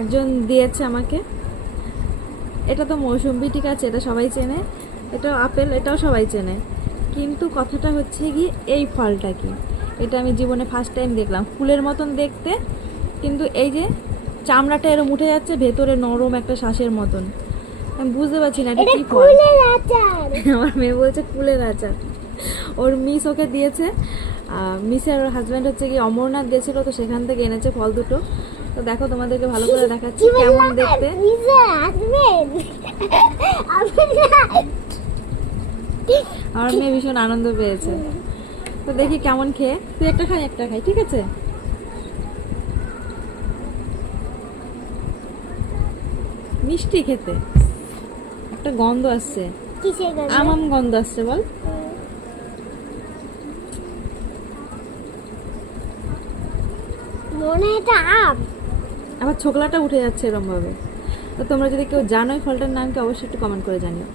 একজন দিয়েছে আমাকে। এটা তো মৌসুম্বি, ঠিক আছে, এটা সবাই চেনে। এটাও আপেল, এটাও সবাই চেনে। কিন্তু কথাটা হচ্ছে কি, এই ফলটা কি, এটা আমি জীবনে ফার্স্ট টাইম দেখলাম। ফুলের মতন দেখতে, কিন্তু এই যে চামড়াটা এরম উঠে যাচ্ছে, ভেতরে নরম একটা শ্বাসের মতন। আমি বুঝতে পারছি না এটা কি ফল। আমার মেয়ে বলছে কুলের আচার। ওর মিস ওকে দিয়েছে। মিসের হাজব্যান্ড হচ্ছে কি অমরনাথ গেছিল, তো সেখান থেকে এনেছে ফল দুটো। তো দেখো, তোমাদেরকে ভালো করে দেখাচ্ছি কেমন দেখতে। আমার মেয়ে ভীষণ আনন্দ পেয়েছে। তো দেখি কেমন খেয়ে। তুই একটা খাই, একটা খাই, ঠিক আছে? মিষ্টি খেতে, একটা গন্ধ আসছে, আম গন্ধ আসছে। বল, মনে এটা আম। আবার ছোকলাটা উঠে যাচ্ছে এরম ভাবে। তো তোমরা যদি কেউ জানো এই ফলটার নাম কি, অবশ্যই একটু কমেন্ট করে জানিও।